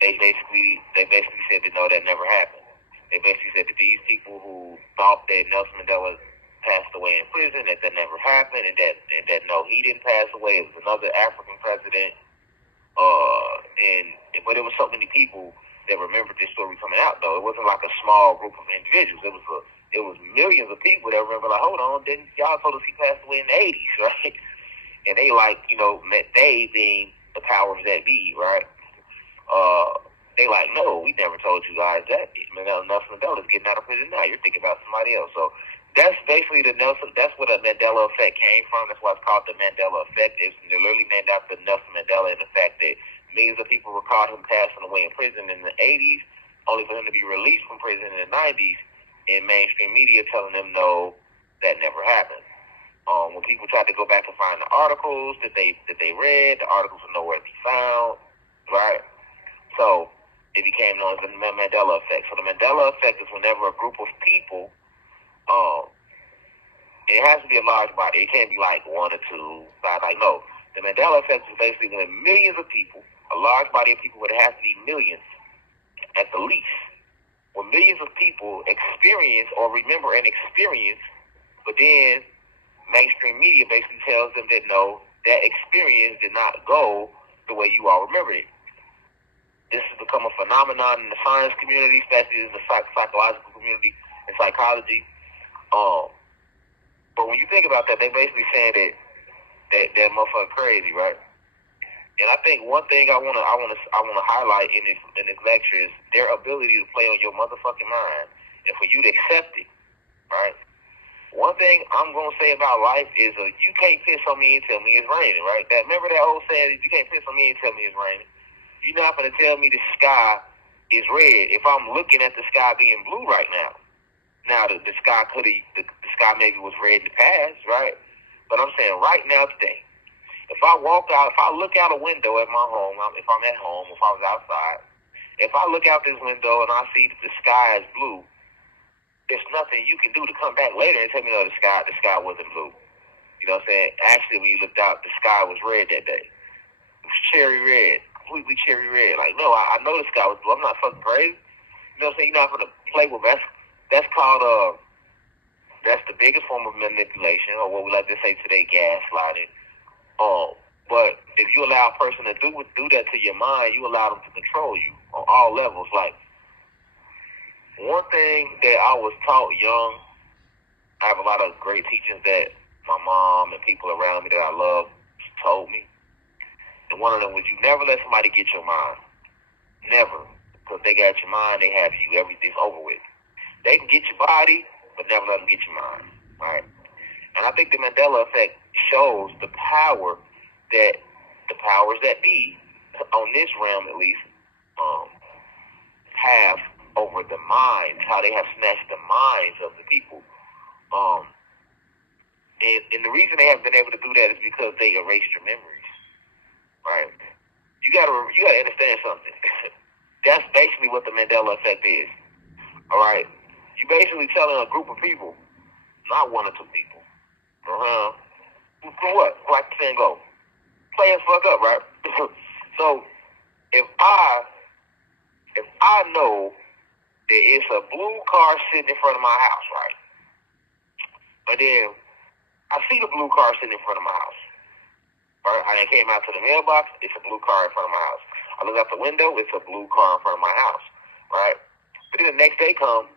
they basically said that no, that never happened. They basically said that these people who thought that Nelson Mandela passed away in prison, that never happened, and that no, he didn't pass away. It was another African president. But it was so many people that remembered this story coming out. Though it wasn't like a small group of individuals. It was millions of people that remember. Like, hold on, didn't y'all told us he passed away in the 80s, right? And they they being the powers that be, right? They like, no, we never told you guys that. Nelson Mandela's getting out of prison now. You're thinking about somebody else. So that's basically that's where the Mandela effect came from. That's why it's called the Mandela effect. It's literally named after Nelson Mandela and the fact that millions of people recalled him passing away in prison in the 80s, only for him to be released from prison in the 90s, and mainstream media telling them, no, that never happened. When people tried to go back and find the articles that they read, the articles were nowhere to be found, right? So it became known as the Mandela effect. So the Mandela effect is whenever a group of people, it has to be a large body. It can't be like one or two. No. The Mandela effect is basically when millions of people, a large body of people, but it has to be millions at the least, when millions of people experience or remember an experience, but then mainstream media basically tells them that no, that experience did not go the way you all remember it. This has become a phenomenon in the science community, especially in the psychological community and psychology. But when you think about that, they basically saying that motherfucker crazy, right? And I think one thing I wanna highlight in this lecture is their ability to play on your motherfucking mind and for you to accept it, right? One thing I'm gonna say about life is you can't piss on me and tell me it's raining, right? Remember that old saying, you can't piss on me and tell me it's raining. You're not going to tell me the sky is red if I'm looking at the sky being blue right now. Now, the sky maybe was red in the past, right? But I'm saying right now today, if I look out a window at my home, if I'm at home, if I was outside, if I look out this window and I see that the sky is blue, there's nothing you can do to come back later and tell me, no, the sky wasn't blue. You know what I'm saying? Actually, when you looked out, the sky was red that day. It was cherry red. Completely cherry red. Like, no, I know the sky was blue. I'm not fucking crazy. You know what I'm saying? You're not gonna play with that. That's called that's the biggest form of manipulation, or what we like to say today, gaslighting. But if you allow a person to do that to your mind, you allow them to control you on all levels. Like, one thing that I was taught young, I have a lot of great teachings that my mom and people around me that I love told me. And one of them was, you never let somebody get your mind. Never. Because they got your mind, they have you. Everything's over with. They can get your body, but never let them get your mind. Right? And I think the Mandela effect shows the power that the powers that be, on this realm at least, have over the minds, how they have snatched the minds of the people. And the reason they haven't been able to do that is because they erased your memories. Right? You gotta understand something. That's basically what the Mandela effect is. All right? You basically telling a group of people, not one or two people. For what? Like the saying go, play and fuck up, right? So if I know that it's a blue car sitting in front of my house, right? But then I see the blue car sitting in front of my house. Right? I came out to the mailbox, it's a blue car in front of my house. I look out the window, it's a blue car in front of my house. Right? But then the next day comes,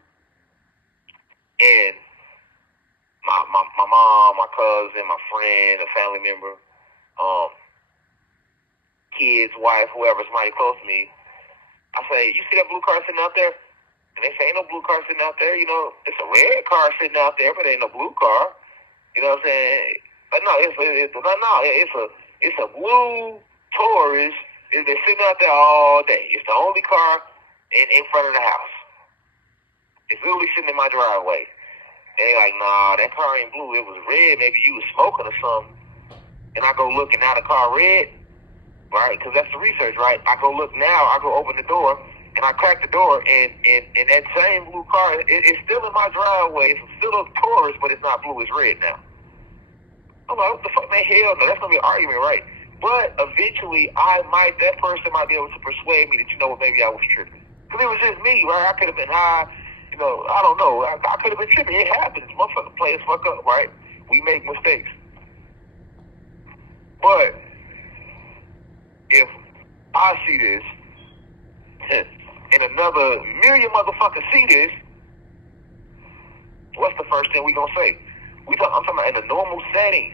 and my mom, my cousin, my friend, a family member, kids, wife, whoever, somebody close to me, I say, you see that blue car sitting out there? And they say, ain't no blue car sitting out there. You know, it's a red car sitting out there, but ain't no blue car. You know what I'm saying? But no, it's a blue Taurus. It's been sitting out there all day. It's the only car in front of the house. It's literally sitting in my driveway. And they like, nah, that car ain't blue. It was red. Maybe you was smoking or something. And I go look, and now the car red, right? Because that's the research, right? I go look now. I go open the door, and I crack the door, and that same blue car, it's still in my driveway. It's still a Taurus, but it's not blue. It's red now. I'm like, what the fuck, man? Hell no. That's going to be an argument, right? But eventually, that person might be able to persuade me that, you know what, maybe I was tripping. Because it was just me, right? I could have been high, I don't know. I could have been tripping. It happens. Motherfuckers players fuck up, right? We make mistakes. But if I see this, and another million motherfuckers see this, what's the first thing we gonna say? I'm talking about in a normal setting.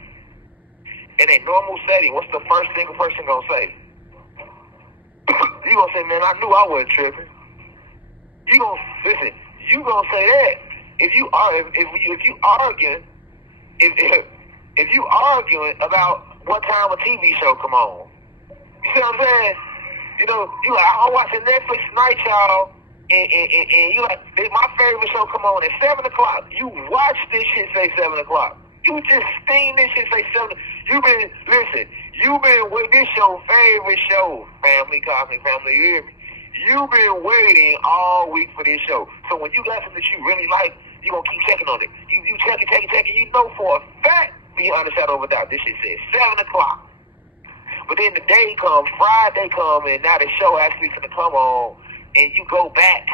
In a normal setting, what's the first thing a person gonna say? You gonna say, man, I knew I wasn't tripping. You gonna say that if you arguing about what time a TV show come on. You see what I'm saying? You like, I'm watching Netflix tonight, y'all, and you like, my favorite show come on at 7 o'clock. You watch this shit say 7 o'clock. You just seen this shit say 7. You've been with this your favorite show, Cosmic Family, you hear me? You've been waiting all week for this show. So when you got something that you really like, you gonna keep checking on it. You check it. You know for a fact, beyond a shadow of a doubt, this shit says 7 o'clock. But then the day comes, Friday comes, and now the show actually gonna come on, and you go back,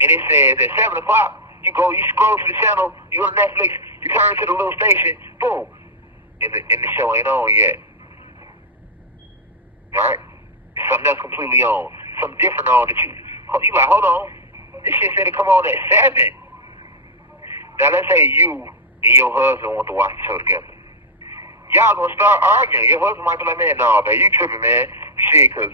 and it says at 7 o'clock, you scroll to the channel, you go to Netflix, you turn to the little station, boom, and the show ain't on yet. Alright? Something else completely on. Something different on that you like, hold on. This shit said to come on at 7. Now let's say you and your husband want to watch the show together. Y'all gonna start arguing. Your husband might be like, man, no, man, you tripping, man. Shit, cause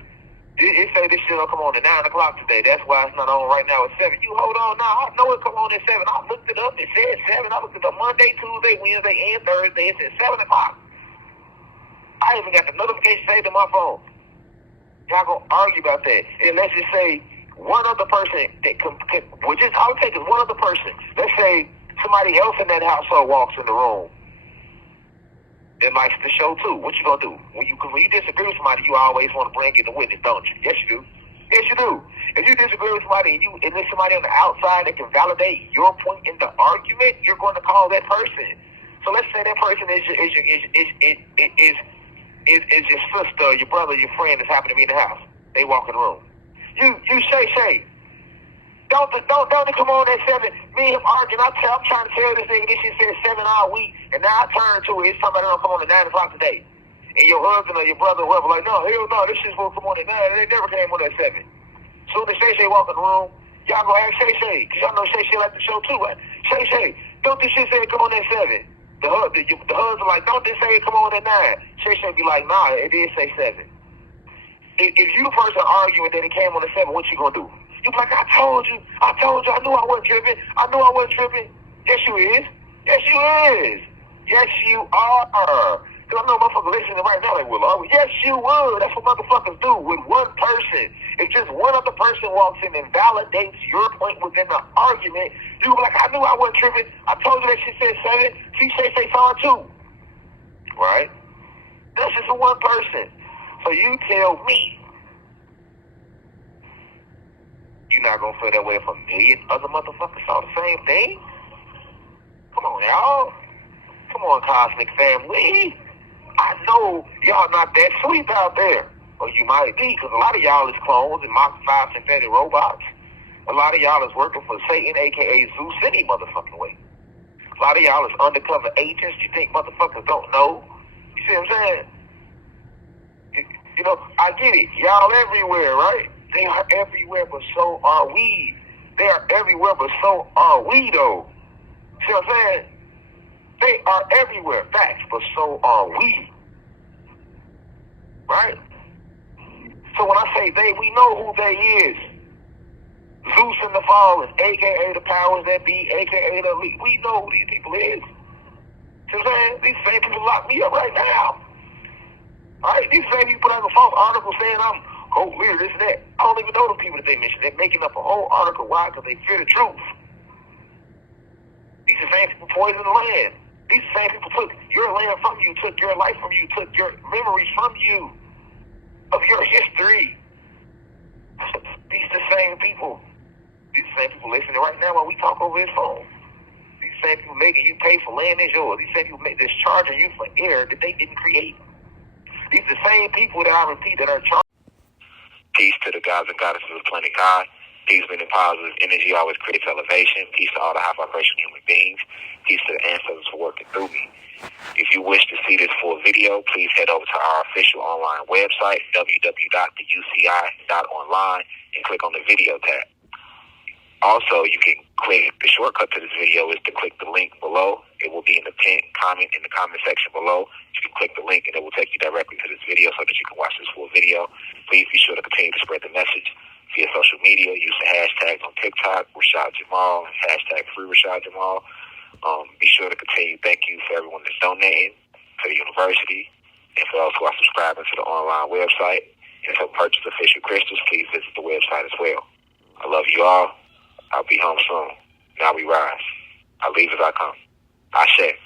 it say this shit will come on at 9 o'clock today. That's why it's not on right now at 7. You hold on now. I know it come on at 7. I looked it up. It said 7. I looked it up Monday, Tuesday, Wednesday, and Thursday. It said 7 o'clock. I even got the notification saved to my phone. Y'all gonna argue about that. And let's just say one other person I'll take is one other person. Let's say somebody else in that household walks in the room that likes the show too. What you gonna do? When you disagree with somebody, you always want to bring in the witness, don't you? Yes, you do. Yes, you do. If you disagree with somebody and there's somebody on the outside that can validate your point in the argument, you're going to call that person. So let's say that person is your sister, your brother, your friend that's happened to be in the house. They walk in the room. You say, don't they come on at 7? Me and him arguing. I'm trying to tell this nigga this shit says 7 all week, and now I turn to it. It's somebody don't come on at 9 o'clock today. And your husband or your brother or whoever like, no, hell no, this shit's supposed to come on at 9. They never came on at 7. Soon as Shay walk in the room, y'all go ask Shay, because y'all know Shay like the show too, right? Shay, don't this shit say it come on at 7? The husband like, don't this say it come on at 9? Shay be like, nah, it did say 7. If you person arguing that it came on at 7, what you gonna do? You be like, I told you, I knew I wasn't tripping. Yes, you is. Yes, you are. Because I know motherfuckers listening right now, like, well, yes, you would. That's what motherfuckers do with one person. If just one other person walks in and validates your point within the argument, you be like, I knew I wasn't tripping. I told you that shit said 7. She say saw it too. Right? That's just for one person. So you tell me you're not going to feel that way if a million other motherfuckers saw the same thing? Come on, y'all. Come on, Cosmic Family. I know y'all not that sweet out there. Or you might be, because a lot of y'all is clones and modified synthetic robots. A lot of y'all is working for Satan, a.k.a. Zeus, any motherfucking way. A lot of y'all is undercover agents you think motherfuckers don't know. You see what I'm saying? I get it. Y'all everywhere, right? They are everywhere, but so are we. They are everywhere, but so are we, though. See what I'm saying? They are everywhere, facts, but so are we. Right? So when I say they, we know who they is. Zeus and the Fallen, a.k.a. the powers that be, a.k.a. the elite. We know who these people is. See what I'm saying? These same people lock me up right now. Alright, these same people have a false article saying I'm leader, this and that. I don't even know the people that they mention. They're making up a whole article. Why? Because they fear the truth. These are the same people poison the land. These are the same people took your land from you, took your life from you, took your memories from you, of your history. These are the same people. These are the same people listening right now while we talk over his phone. These are the same people making you pay for land is yours. These same people discharging you for air that they didn't create. These the same people that I repeat that are charged. Peace to the gods and goddesses of planet God. Peace, meaning positive energy always creates elevation. Peace to all the high vibration human beings. Peace to the ancestors for working through me. If you wish to see this full video, please head over to our official online website, www.theuci.online, and click on the video tab. Also, you can click, the shortcut to this video is to click the link below. It will be in the pinned comment in the comment section below. You can click the link and it will take you directly to this video so that you can watch this full video. Please be sure to continue to spread the message via social media using hashtags on TikTok, Rashad Jamal, hashtag free Rashad Jamal. Be sure to continue. Thank you for everyone that's donating to the university and for those who are subscribing to the online website. And to purchase official crystals, please visit the website as well. I love you all. I'll be home soon. Now we rise. I leave as I come. Ashe.